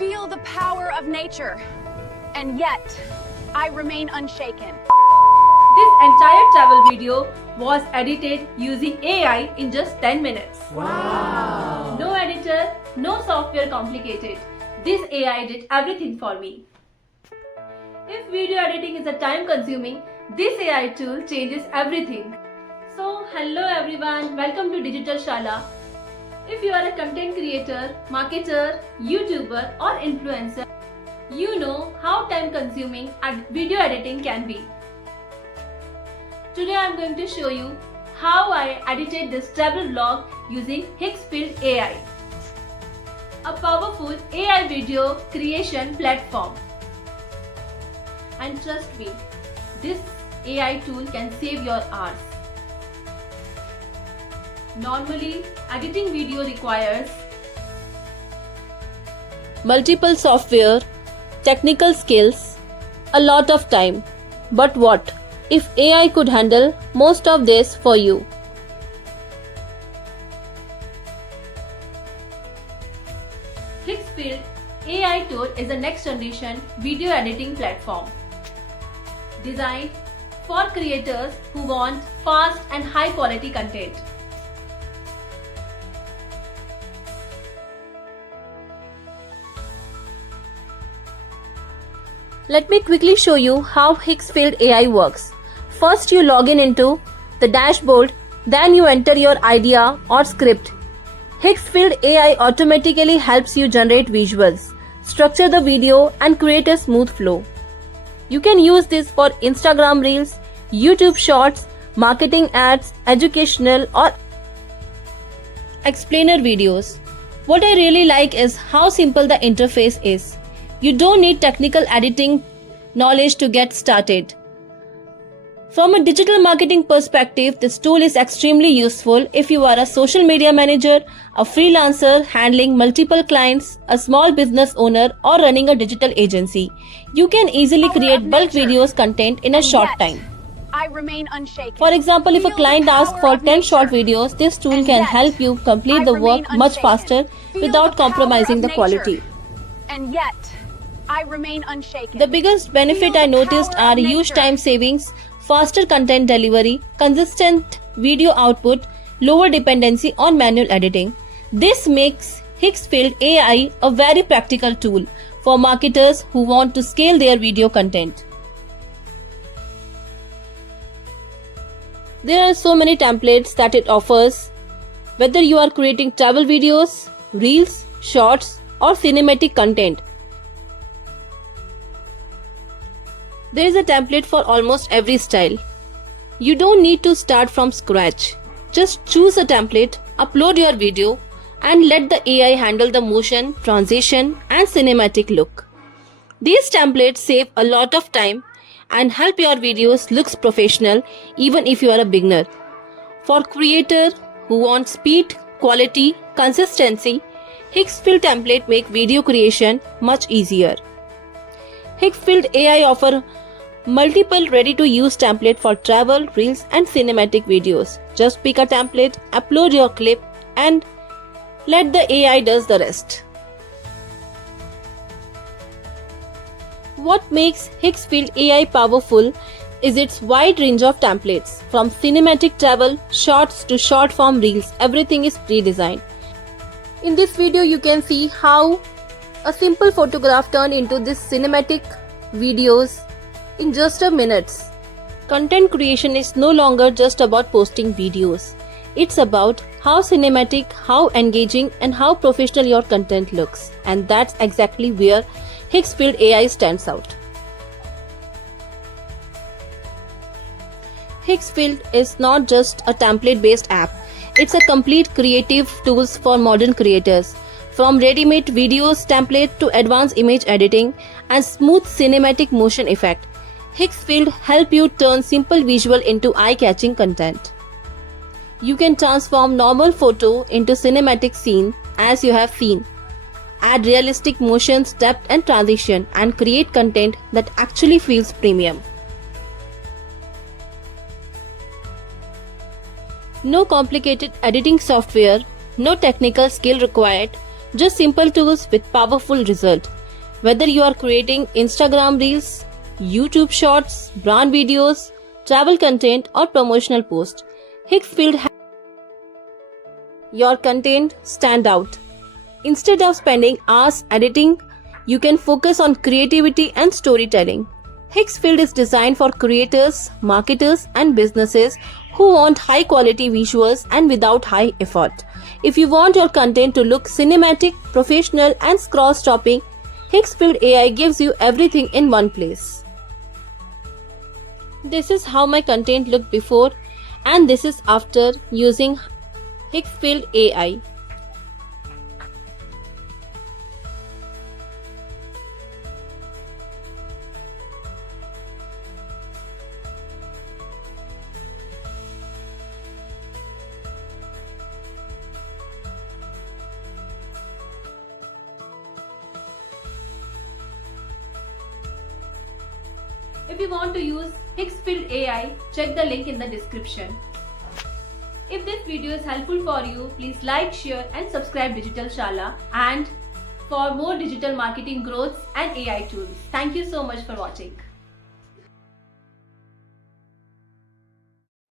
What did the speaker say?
feel the power of nature, and yet I remain unshaken. This entire travel video was edited using AI in just 10 minutes. Wow! No editor, no software complicated. This AI did everything for me. If video editing is a time consuming, this AI tool changes everything. So hello everyone, welcome to Digital Shala. If you are a content creator, marketer, YouTuber or influencer, you know how time consuming video editing can be. Today I am going to show you how I edited this travel vlog using Higgsfield AI, a powerful AI video creation platform. And trust me, this AI tool can save your hours. Normally, editing video requires multiple software, technical skills, a lot of time. But what if AI could handle most of this for you? Higgsfield AI tool is a next generation video editing platform designed for creators who want fast and high quality content. Let me quickly show you how Higgsfield AI works. First, you log in into the dashboard, then you enter your idea or script. Higgsfield AI automatically helps you generate visuals, structure the video and create a smooth flow. You can use this for Instagram Reels, YouTube Shorts, marketing ads, educational or explainer videos. What I really like is how simple the interface is. You don't need technical editing knowledge to get started. From a digital marketing perspective, this tool is extremely useful if you are a social media manager, a freelancer handling multiple clients, a small business owner, or running a digital agency. You can easily create bulk videos content in a short time. I remain unshaken. For example, if a client asks for 10 short videos, this tool can help you complete the work much faster without compromising the quality. And yet, I remain unshaken. The biggest benefit I noticed are huge time savings, faster content delivery, consistent video output, lower dependency on manual editing. This makes Higgsfield AI a very practical tool for marketers who want to scale their video content. There are so many templates that it offers, whether you are creating travel videos, reels, shorts, or cinematic content. There is a template for almost every style. You don't need to start from scratch. Just choose a template, upload your video, and let the AI handle the motion, transition, and cinematic look. These templates save a lot of time and help your videos look professional even if you are a beginner. For creators who want speed, quality, consistency, Higgsfield template make video creation much easier. Higgsfield AI offer multiple ready-to-use templates for travel, reels and cinematic videos. Just pick a template, upload your clip and let the AI does the rest. What makes Higgsfield AI powerful is its wide range of templates. From cinematic travel, shorts to short-form reels, everything is pre-designed. In this video, you can see how a simple photograph turned into this cinematic videos in just a minute. Content creation is no longer just about posting videos. It's about how cinematic, how engaging and how professional your content looks. And that's exactly where Higgsfield AI stands out. Higgsfield is not just a template-based app. It's a complete creative tools for modern creators. From ready-made videos template to advanced image editing and smooth cinematic motion effect, Higgsfield help you turn simple visual into eye-catching content. You can transform normal photo into cinematic scene as you have seen, add realistic motions, depth and transition and create content that actually feels premium. No complicated editing software, no technical skill required, Just simple tools with powerful result. Whether you are creating Instagram Reels, YouTube Shorts, brand videos, travel content or promotional posts, Higgsfield has your content stand out. Instead of spending hours editing, you can focus on creativity and storytelling. Higgsfield is designed for creators, marketers and businesses who want high quality visuals and without high effort. If you want your content to look cinematic, professional and scroll-stopping, Higgsfield AI gives you everything in one place. This is how my content looked before and this is after using Higgsfield AI. If you want to use Higgsfield AI, check the link in the description. If this video is helpful for you, please like, share and subscribe Digital Shala and for more digital marketing growths and AI tools. Thank you so much for watching.